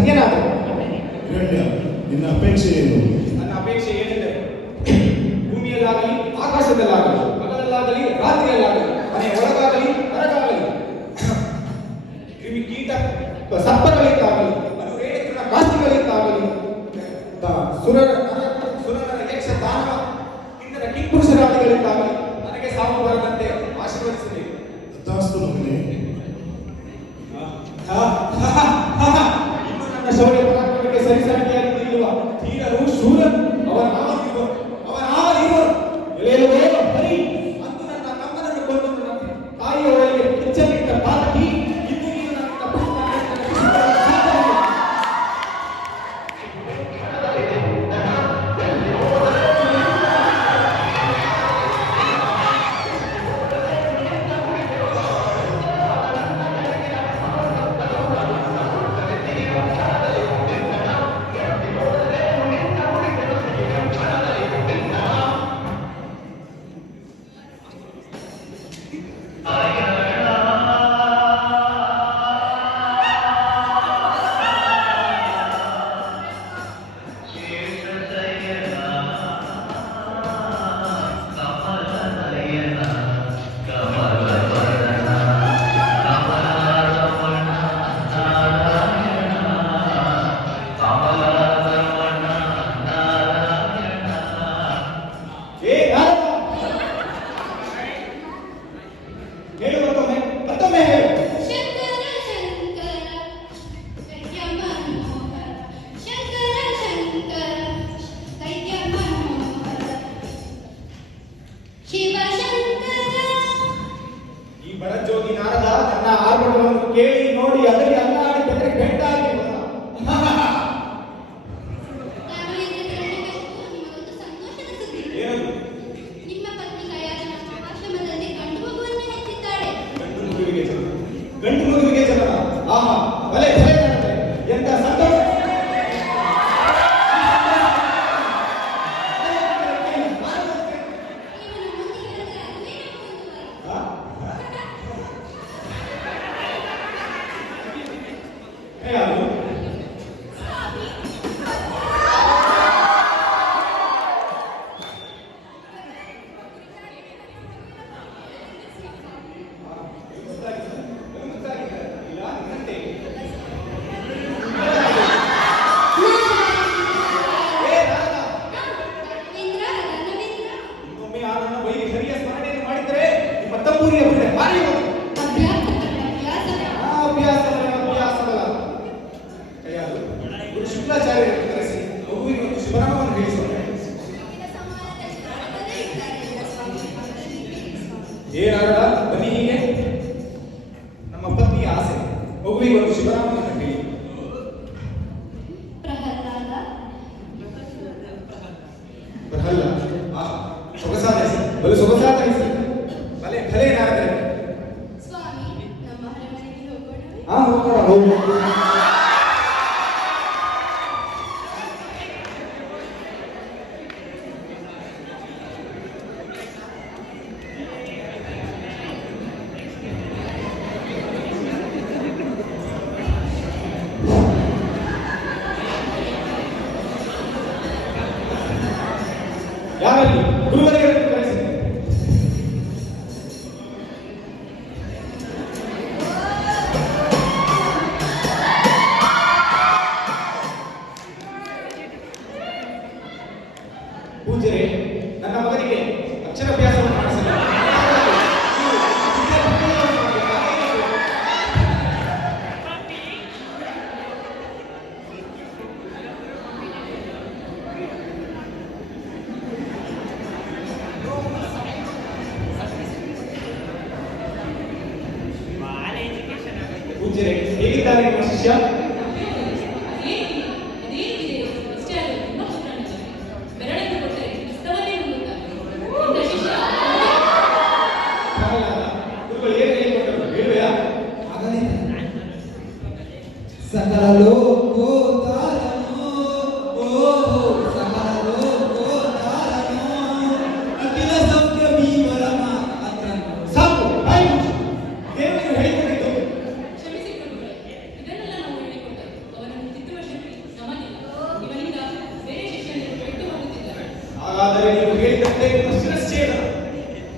ಧನ್ಯನಾದೆ. ಹಿರಣ್ಯ, ನಿನ್ನ ಅಪೇಕ್ಷೆ ಏನು? ನನ್ನ ಅಪೇಕ್ಷೆ ಏನೆಂದರೆ ಭೂಮಿಯಲ್ಲಾಗಲಿ ಆಕಾಶದಲ್ಲಾಗಲಿ ಹಗಲಲ್ಲಾಗಲಿ ರಾತ್ರಿಯಲ್ಲಾಗಲಿ ಮನೆಯ ಒಳಗಾಗಲಿ ಹೊರಗಾಗಲಿ ಕ್ರಿಮಿ ಕೀಟ ಸರ್ಪಗಳಿಂದಾಗಲಿ ಮನುರೇಣ ಕಾಸ್ತಿಗಳಿಂದಾಗಲಿ ಸುರರ ಯಕ್ಷ ದಾನವ ಇಂದ್ರ ಕಿಂಪುರುಷರಾದಿಗಳಿಂದಾಗಲಿ ನನಗೆ ಸಾವು ಬರದಂತೆ ಆಶೀರ್ವದಿಸಬೇಕು. ತಥಾಸ್ತು ಮಗನೇ. ಇನ್ನು ನನ್ನ ಶೌರ್ಯ ಪರಾಕ್ರಮಕ್ಕೆ ಸರಿಸರಿಯಾಗಿ ನಿಲ್ಲುವ ಧೀರರು ಶೂರರು ಅವರ ನಾವರಿವರು ಎಲೆಯಲವೇ ಬರೀ ಅಂದು ನನ್ನ ತಮ್ಮನನ್ನು ಕೊಂದು ನನ್ನ ತಾಯಿಯವರಿಗೆ ಎಚ್ಚರಿಕೆ ಪಾತಕಿ ಇಂದು ನೀನು ನನ್ನ ಬಡಜೋಗಿ ನಾರದ ನನ್ನ ಆರ್ಭಟವನ್ನು ಕೇಳಿ ನೋಡಿ ಅದರಲ್ಲಿ ಅಲ್ಲಾಡಿ ಬೆಟ್ಟೆ ಬೆಟ್ಟಾಗಿ ಗಂಡು ಮಗುವಿಗೆ ಜನನ. ಆಹಾ, ಭಲೆ ಭಲೆ ಎಂತ ಸಂತೋಷ. ಏನಾಗಲ್ಲ ಬನ್ನಿ ಹೀಗೆ. ನಮ್ಮ ಪತ್ನಿಯ ಆಸೆ ಮಗುವಿಗೆ ಒಂದು ಶಿವರಾಮನನ್ನು ಹೇಳಿ. ಪ್ರಹ್ಲಾದ, ಸೊಗಸಾದ ಹೆಸರು, ಬಲು ಸೊಗಸಾದ ಹೆಸರು. ಭಲೆ ಭಲೆ ನಾರದರೆ. ಹೋಗೋಣ. ಯಾರಲ್ಲಿ ಗುರುವರಿಗೆ ಕರೆಸಿದೆ. ಪೂಜ್ಯರೇ, ನನ್ನ ಮಗನಿಗೆ ಅಕ್ಷರಾಭ್ಯಾಸವನ್ನು ಮಾಡಿಸಿದ ಪೂಜ್ಯರೇ, ಹೇಗಿದ್ದಾರೆ ನಿಮ್ಮ ಶಿಷ್ಯ? ಸಕಲ ಲೋಕೋದ್ಧಾರನೋ, ಓ ಸಕಲ ಲೋಕೋದ್ಧಾರನೋ, ಅಖಿಲ ಸೌಖ್ಯ ಭೀಮರಮ ಅತ್ರನೋ. ಸಾಕು, ಬಾಯಿ ಮುಚ್ಚು. ದೇವರು ಹೇಳಿಕೊಂಡಿದ್ದು ಕ್ಷಮಿಸಿಕೊಂಡು ಇದನ್ನೆಲ್ಲ ನಾವು ಹೇಳಿಕೊಂಡರು. ಅವನನ್ನು ಹಾಗಾದರೆ ನೀವು ಹೇಳಿದಂತೆ ಶಿರಶ್ಛೇದ.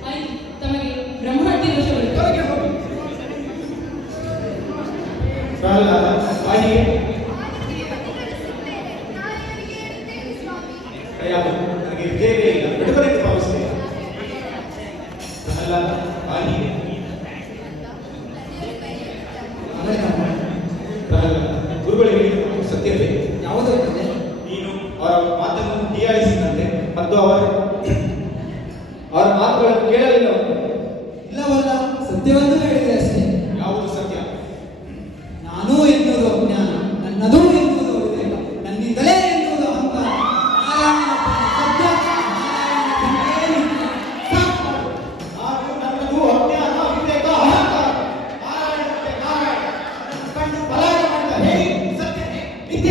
ಆಯ್ತು, ತಮಗೆ ಬ್ರಹ್ಮಹತ್ಯೆ ದೋಷಗಳು. ಹೊರಗೆ ಹೋಗಿ. ಪ್ರಹ್ಲಾದ ತಾಯಿಯೇ ದಯಾಳು, ನನಗೆ ವಿಜಯವೇ ಇಲ್ಲ, ಬಿಡುಗಡೆಗೆ ಭಾವಿಸಿದೆ. ಪ್ರಹ್ಲಾದ ತಾಯಿಯೇ ಪ್ರಹ್ಲಾದ, ಗುರುಗಳು ಹೇಳಿದ ಸತ್ಯವೇ? ಯಾವುದೋ ಇದೆ. ನೀನು ಅವರ ಮಾತನ್ನು ಹೀಯಾಳಿಸಿದಂತೆ ಮತ್ತು ಅವರ ಮಾತುಗಳನ್ನು ಕೇಳಲಿಲ್ಲ. ಇಲ್ಲವಲ್ಲ, ಸತ್ಯವನ್ನು ಹೇಳಿದೆ ಅಷ್ಟೇ. ಯಾವುದು ಸತ್ಯ? ನಾನು ಎನ್ನುವುದು ಅಜ್ಞಾನ, ನನ್ನದು ಎನ್ನುವುದು ವಿವೇಕ, ನನ್ನಿಂದಲೇ ಎನ್ನುವುದು ಅಹಂಕಾರ. ನಾರಾಯಣಪ್ಪನ ಸತ್ಯ, ನಾರಾಯಣಪ್ಪನೇ ನಿತ್ಯ. ಸಾಕು. ನಾನು ನನ್ನದು ಅಜ್ಞಾನ, ವಿವೇಕ, ಅಹಂಕಾರ. ನಾರಾಯಣಕ್ಕೆ ನಾರಾಯಣ ಕಂಡು ಬಲಾಯ ಮಾಡ್ತಾ ಹೇಳಿ ಸತ್ಯಕ್ಕೆ ನಿತ್ಯ.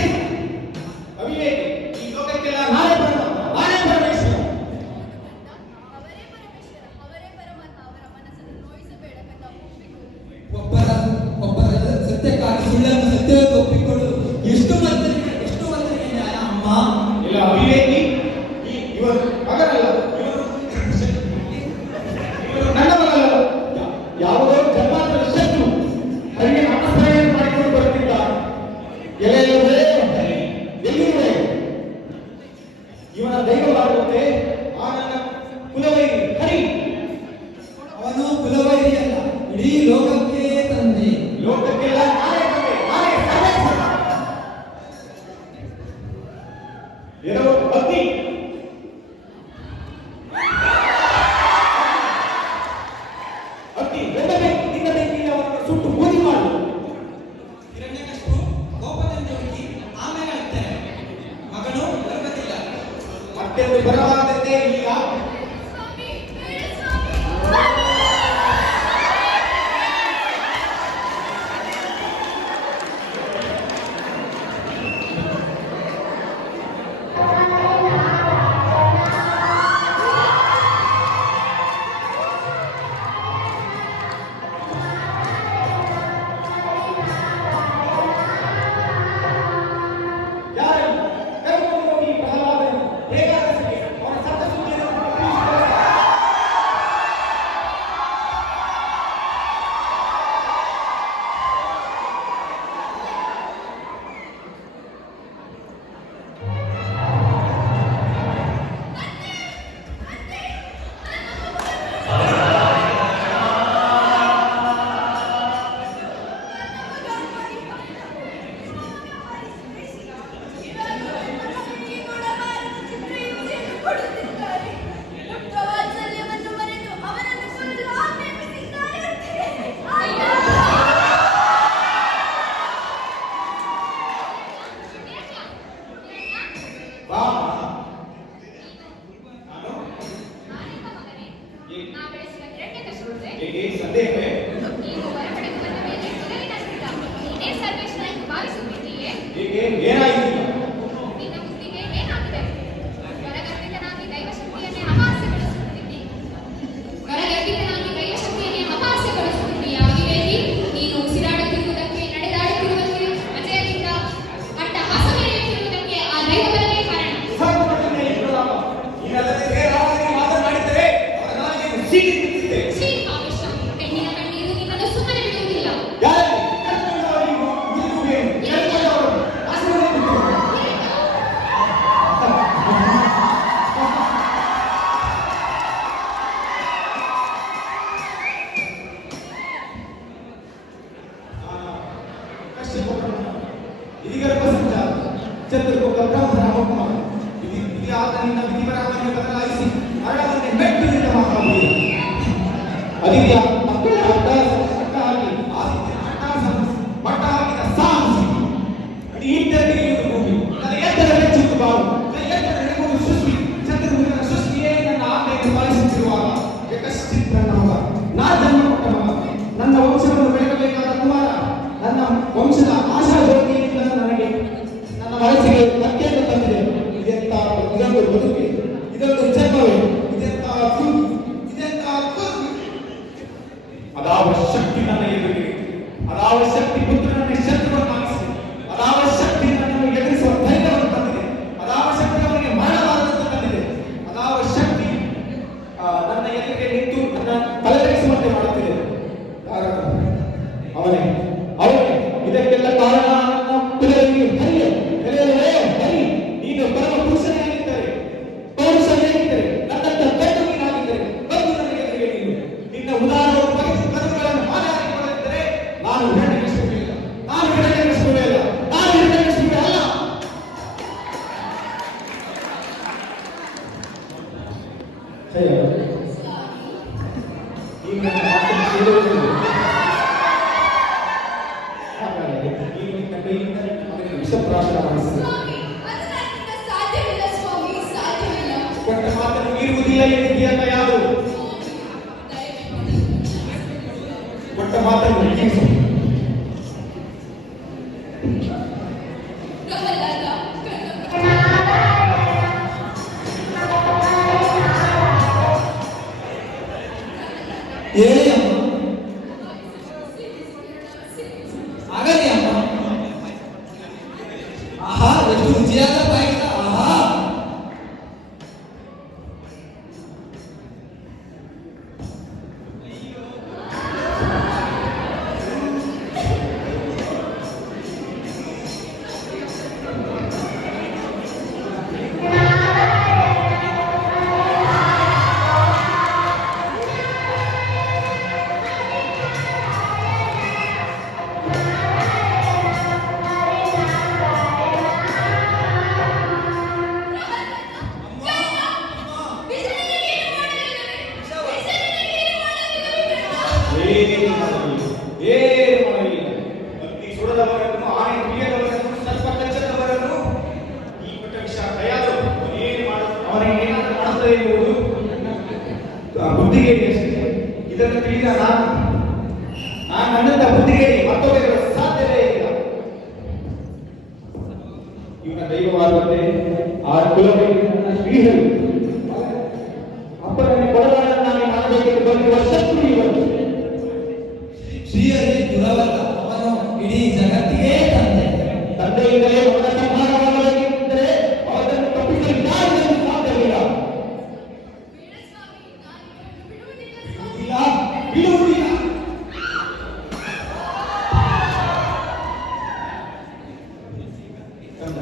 ಅವಿವೇಕಿ, ಈ ಲೋಕಕ್ಕೆಲ್ಲ ನಾನೇ ಪರಮಾತ್ಮ, ನಾನೇ ಪರಮೇಶ್ವರ. ಅವರೇ ಪರಮಾತ್ಮ. ಅವರ ಮನಸ್ಸನ್ನು ನೋಯಿಸಬೇಡ ಕಥಾ. ಒಬ್ಬರ ಸತ್ಯಕ್ಕಾಗಿ ಸುಳ್ಳನ್ನು ಸತ್ಯವನ್ನು ಒಪ್ಪಿಕೊಳ್ಳುವುದು ಎಷ್ಟು ಮತ್ತರಿಗೆ ನ್ಯಾಯ ಅಮ್ಮ? ಇಲ್ಲ ಅವಿವೇಕಿ, ಇವರು ಮಗನಲ್ಲ, ಇವರು ನನ್ನ ಮಗನಲ್ಲ. ಯಾವುದೋ ಜನ್ಮಾಂತರ ಶತ್ರು ಹರಿಗೆ ನಾಮಸ್ಮರಣೆ ಮಾಡಿಕೊಂಡು ಬರುತ್ತಿದ್ದ. ಎಲೆಯಲ್ಲವೇ ಹರಿ ಎಲ್ಲಿರುವೆ? ಇವನ ದೈವವಾಗುತ್ತೆ ಆ ನನ್ನ ಕುಲವೈರಿ ಹರಿ. ಅವನು ಕುಲವೈರಿಯಲ್ಲ, ಇಡೀ ಲೋಕಕ್ಕೆ ತಂದೆ. ಲೋಕಕ್ಕೆಲ್ಲ ನಾನೇ ತಂದೆ, ನಾನೇ ಸರ್ವೇಶ್ವರ. ಏನೋ ಅಗ್ನಿ, ಅಗ್ನಿ ಬೆಂದಬೇಕು, ನಿನ್ನ ಬೆಂಕಿಯಲ್ಲಿ ಅವರನ್ನು ಸುಟ್ಟು ಬೂದಿ ಮಾಡು. ಹಿರಣ್ಯಕಶಿಪು ಕೋಪದಿಂದ ಹುಡುಕಿ ಆಮೇಲೆ ಅಳ್ತಾರೆ. ಮಗನು ಬರುವುದಿಲ್ಲ. ಮತ್ತೆಂದು ಬರಬಾರದಂತೆ ಈಗ ಸ್ವಾಮಿ, ಬೇಡ ಸ್ವಾಮಿ. ಯಾರು ಕರ್ಕೊಂಡು ಹೋಗಿ ಪ್ರಹ್ಲಾದನನ್ನು ಹೇಗಾಗಲಿಕ್ಕೆ ಅವನ ಸತ್ತ ಸುದ್ದಿಯನ್ನು ತಿಳಿಸಿಕೊಳ್ಳ. ವಾತ್ಸಲ್ಯವನ್ನು ಮರೆತು ಅವನನ್ನು ಕೊಲ್ಲಲು ಆಜ್ಞಾಪಿಸಿದ್ದಾರೆ. ಬಾ ನಾನು ಹೇಗೆ ಸಂದೇಹವೇ? ಹೀಗೆ ಏನಾಯಿತು? ನೀನು ಉಸಿರಾಡುತ್ತಿರುವುದಕ್ಕೆ, ನಡೆದಾಡುತ್ತಿರುವುದಕ್ಕೆ, ಅಜಯದಿಂದ ಅಟ್ಟಹಾಸ ಮೆರೆಯುತ್ತಿರುವುದಕ್ಕೆ ಆ ದೈವಬಲವೇ ಕಾರಣ. ಸರ್ವಪಟ್ಟಣದಲ್ಲಿ ಇರುವಪ್ಪ. ನೀನಲ್ಲದೆ ಬೇರೆ ಯಾರಾದರೂ ಮಾತನಾಡಿದ್ದರೆ ಅವರ ನಾಲಿಗೆಯನ್ನು ಸೀಳಿಬಿಡುತ್ತಿದ್ದೆ. ಛೀ, ಪಾಪಿಷ್ಠ. ಹೆಣ್ಣಿನ ಕಣ್ಣೀರು ನಿನ್ನನ್ನು ಸುಮ್ಮನೆ ಬಿಡುವುದಿಲ್ಲ. ಯಾರು ಕರ್ಕೊಂಡವರಿಗೂ ಮುದುಕುಗೇನು ಕರ್ಕೊಂಡವರು ಆಶೀರ್ವದಿಸಿದರು. ಇದೀಗ ಸಂಚಾರ ಚತುರ್ಮುಖ ಬ್ರಹ್ಮನ ಹುಕುಮ. ವಿಧಿ ಆತನಿಂದ ವಿಧಿವರವನ್ನು ಬದಲಾಯಿಸಿ ಮರಣವನ್ನು ಮೆಟ್ಟಿನಿಂದ ಮಹಾವೀರ. ಅದಿತ್ಯ ಮಕ್ಕಳ ಅಟ್ಟ ಹಾಕಿ ಆದಿತ್ಯನ ಮಟ್ಟ ಹಾಕಿದ ಸಾಹಸಿ. ಅಡಿ ಇದ್ದರಿಗೆ ಭೂಮಿ ನನ್ನ ಎತ್ತರ ಹೆಚ್ಚಿತ್ತು ಬಾಳು, ನನ್ನ ಎತ್ತರ ಹಿಡಿಯುವುದು ಸೃಷ್ಟಿ. ಚತುರ್ಮುಖನ ಸೃಷ್ಟಿಯೇ ನನ್ನ ಆಜ್ಞೆಯನ್ನು ಪಾಲಿಸುತ್ತಿರುವಾಗ ಯಕಶ್ಚಿತ್ ನನ್ನ ಮಗ, ನಾ ಜನ್ಮ ಕೊಟ್ಟ ಮಗ, ನನ್ನ ವಂಶವನ್ನು ಬೆಳಗಬೇಕಾದ ಕುಮಾರ, ನನ್ನ ವಂಶದ ಆಶಾ ಜ್ಯೋತಿಯಿಂದ ನನಗೆ ನನ್ನ ಮನಸ್ಸಿಗೆ ಧಕ್ಕೆಯನ್ನು ತಂದಿದೆ. ಇದೊಂದು ಬದುಕೆ, ಇದೊಂದು ಜನ್ಮವೇ, ಇದೆಂತಹ ಇದೆಂತಹ ಅದಾದ ವಿಷಪ್ರಾಶನ ಮಾಡಿಸಿದರು. ಸ್ವಾಮಿ, ಅದು ನನ್ನಿಂದ ಸಾಧ್ಯವಿಲ್ಲ ಸ್ವಾಮಿ, ಸಾಧ್ಯವಿಲ್ಲ. ಕೊಟ್ಟ ಮಾತನ್ನು ಮೀರುವುದಿಲ್ಲ ಎಂದಿದೆಯಲ್ಲ ಯಾರು? ಕೊಟ್ಟ ಮಾತನ್ನು ಮೀರಿಸು. ಪ್ರಹ್ಲಾದ, ಹೇಳಿ ಅಮ್ಮ. ಆಗಲಿ ಅಮ್ಮ. ಆಹಾ, ಎಷ್ಟು ರುಚಿಯಾದ ಪಾಯಸ. ಆಹಾ. ಏನು ಮಾಡಲಿಲ್ಲ, ಏನು ಮಾಡಲಿಲ್ಲ. ಅಗ್ನಿ ಸುಡದವರನ್ನು, ಆನೆ ತುಳಿಯದವರನ್ನು, ಸರ್ಪ ಕಚ್ಚದವರನ್ನು ಈ ಕೊಟ್ಟ ವಿಷ ಕೈಯಾದರು. ಏನು ಮಾಡ ಅವನಿಗೆ ಏನಾದರೂ ಮಾಡುತ್ತದೆ ಎನ್ನುವುದು ಬುದ್ಧಿಗೇಡಿ ಅಷ್ಟೇ. ಇದನ್ನು ತಿಳಿದ ನಾನು ನನ್ನಂತ ಬುದ್ಧಿಗೇಡಿ ಮತ್ತೊಬ್ಬರು ಸಾಧ್ಯವೇ ಇಲ್ಲ. ಇವನ ದೈವವಾದಂತೆ ಆ ಕುಲದಲ್ಲಿ ನನ್ನ ಶ್ರೀಹರಿ ಅಪ್ಪನನ್ನು ಕೊಡಲಾರನ್ನಾಗಿ ಮಾಡಬೇಕೆಂದು ಬಂದಿರುವ ಶತ್ರು ಇವನು. ಶ್ರೀಹರಿ ಕುಲವಲ್ಲ, ಅವನು ಇಡೀ ಜಗತ್ತಿಗೆ ತಂದೆ. ತಂದೆಯಿಂದಲೇ ಮಗನ ಸಂಹಾರವಾಗಬೇಕೆಂದರೆ ಅದನ್ನು ತಪ್ಪಿಸಲು ಯಾರಿಂದಲೂ ಸಾಧ್ಯವಿಲ್ಲ. ಬೇಡ ಸ್ವಾಮಿ, ನಾನು ಇವನನ್ನು ಬಿಡುವುದಿಲ್ಲ ಸ್ವಾಮಿ. ಇಲ್ಲ, ಬಿಡುವುದಿಲ್ಲ. ಕಂದ,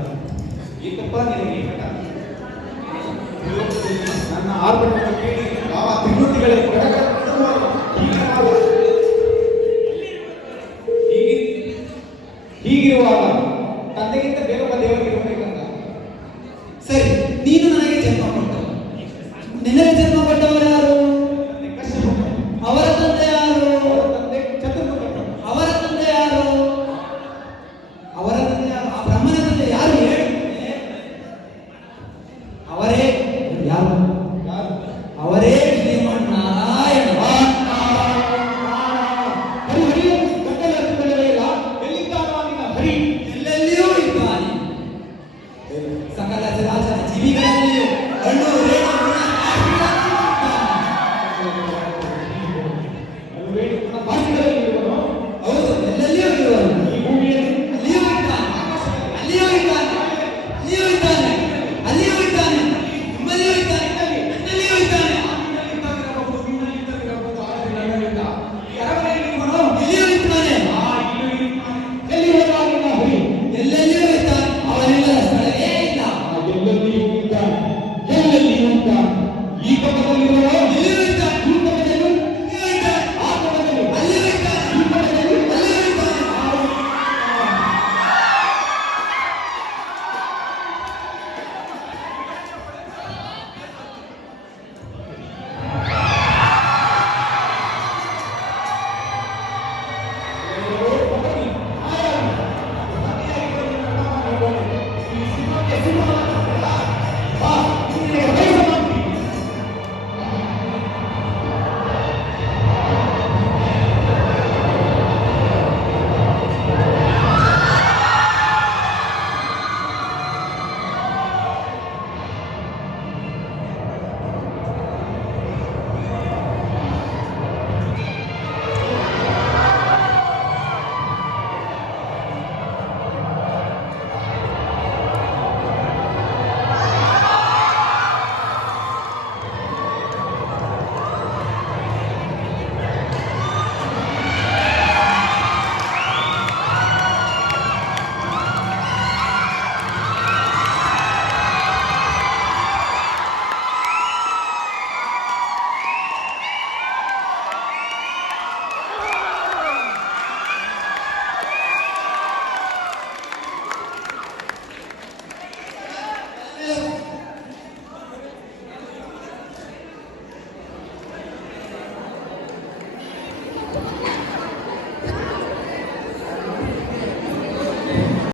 ಏಕಪ್ಪ ನಿನಗೆ ಈ ಹಠ? ನನ್ನ ಆರ್ಭಟವನ್ನು ಕೇಳಿ ಯಾವ ತ್ರಿಮೂರ್ತಿಗಳೇ ಹೀಗಿರುವಾಗ ತಂದೆಗಿಂತ ಬೇರೊಬ್ಬ ದೇವರಿಗೆ ಹೋಗಬೇಕಂತ. ಸರಿ, ನೀ